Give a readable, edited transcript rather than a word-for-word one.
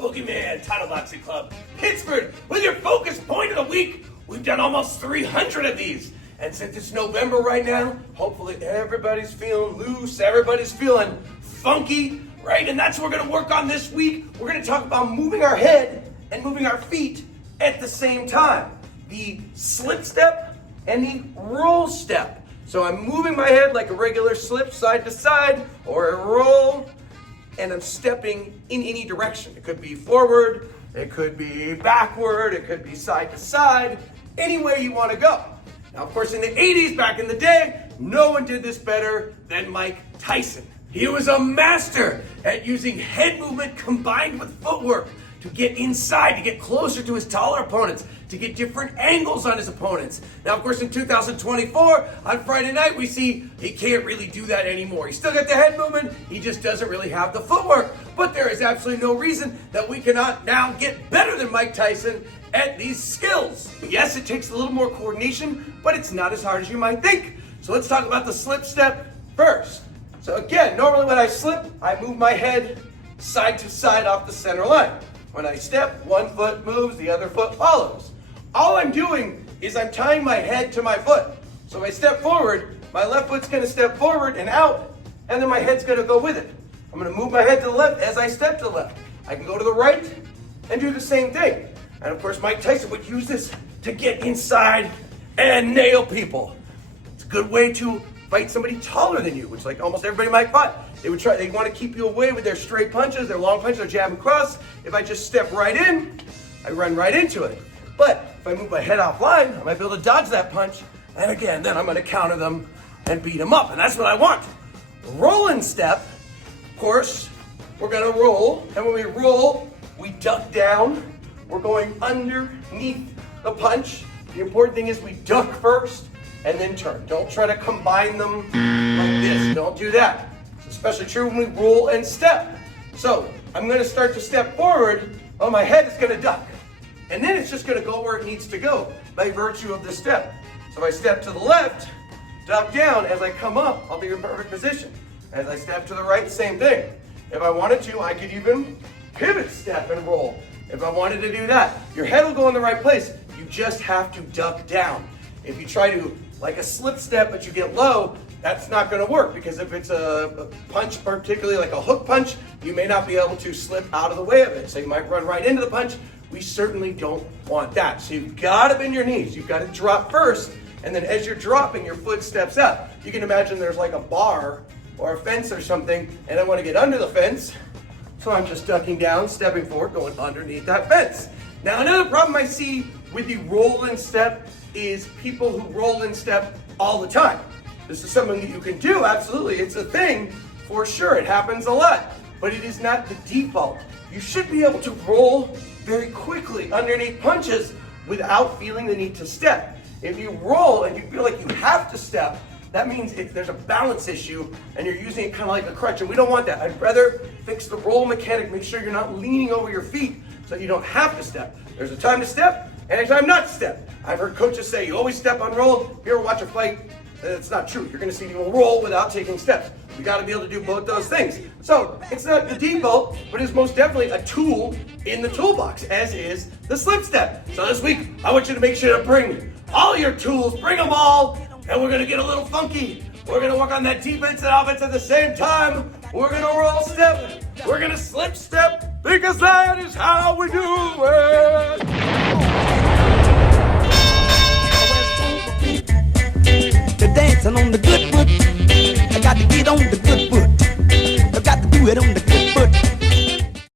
Boogeyman Title Boxing Club, Pittsburgh, with your focus point of the week. We've done almost 300 of these. And since it's November right now, hopefully everybody's feeling loose, everybody's feeling funky, right? And that's what we're gonna work on this week. We're gonna talk about moving our head and moving our feet at the same time. The slip step and the roll step. So I'm moving my head like a regular slip side to side or a roll, and I'm stepping in any direction. It could be forward, it could be backward, it could be side to side, any way you want to go. Now, of course, in the 80s, back in the day, no one did this better than Mike Tyson. He was a master at using head movement combined with footwork to get inside, to get closer to his taller opponents, to get different angles on his opponents. Now, of course, in 2024, on Friday night, we see he can't really do that anymore. He still got the head movement, he just doesn't really have the footwork. But there is absolutely no reason that we cannot now get better than Mike Tyson at these skills. Yes, it takes a little more coordination, but it's not as hard as you might think. So let's talk about the slip step first. So again, normally when I slip, I move my head side to side off the center line. When I step, one foot moves, the other foot follows. All I'm doing is I'm tying my head to my foot. So if I step forward, my left foot's gonna step forward and out, and then my head's gonna go with it. I'm gonna move my head to the left as I step to the left. I can go to the right and do the same thing. And of course, Mike Tyson would use this to get inside and nail people. It's a good way to fight somebody taller than you, which like almost everybody might fight. They want to keep you away with their straight punches, their long punches, their jab and cross. If I just step right in, I run right into it. But if I move my head offline, I might be able to dodge that punch. And again, then I'm going to counter them and beat them up. And that's what I want. Rolling step, of course, we're going to roll. And when we roll, we duck down. We're going underneath the punch. The important thing is we duck first and then turn. Don't try to combine them like this. Don't do that. It's especially true when we roll and step. So I'm going to start to step forward. Oh, my head is going to duck. And then it's just going to go where it needs to go by virtue of the step. So if I step to the left, duck down. As I come up, I'll be in perfect position. As I step to the right, same thing. If I wanted to, I could even pivot step and roll. If I wanted to do that, your head will go in the right place. You just have to duck down. If you try to, like a slip step, but you get low, that's not going to work, because if it's a punch, particularly like a hook punch, you may not be able to slip out of the way of it. So you might run right into the punch. We certainly don't want that. So you've got to bend your knees. You've got to drop first, and then as you're dropping, your foot steps up. You can imagine there's like a bar or a fence or something, and I want to get under the fence. So I'm just ducking down, stepping forward, going underneath that fence. Now, another problem I see with the roll and step is people who roll and step all the time. This is something that you can do, absolutely. It's a thing for sure. It happens a lot, but it is not the default. You should be able to roll very quickly underneath punches without feeling the need to step. If you roll and you feel like you have to step, that means there's a balance issue and you're using it kind of like a crutch, and we don't want that. I'd rather fix the roll mechanic, make sure you're not leaning over your feet so you don't have to step. There's a time to step and a time not to step. I've heard coaches say you always step on roll. If you ever watch a fight, it's not true. You're going to see people roll without taking steps. We got to be able to do both those things. So it's not the default, but it's most definitely a tool in the toolbox, as is the slip step. So this week, I want you to make sure to bring all your tools, bring them all, and we're going to get a little funky. We're going to work on that defense and offense at the same time. We're going to roll step. We're going to slip step, because that is how we do it.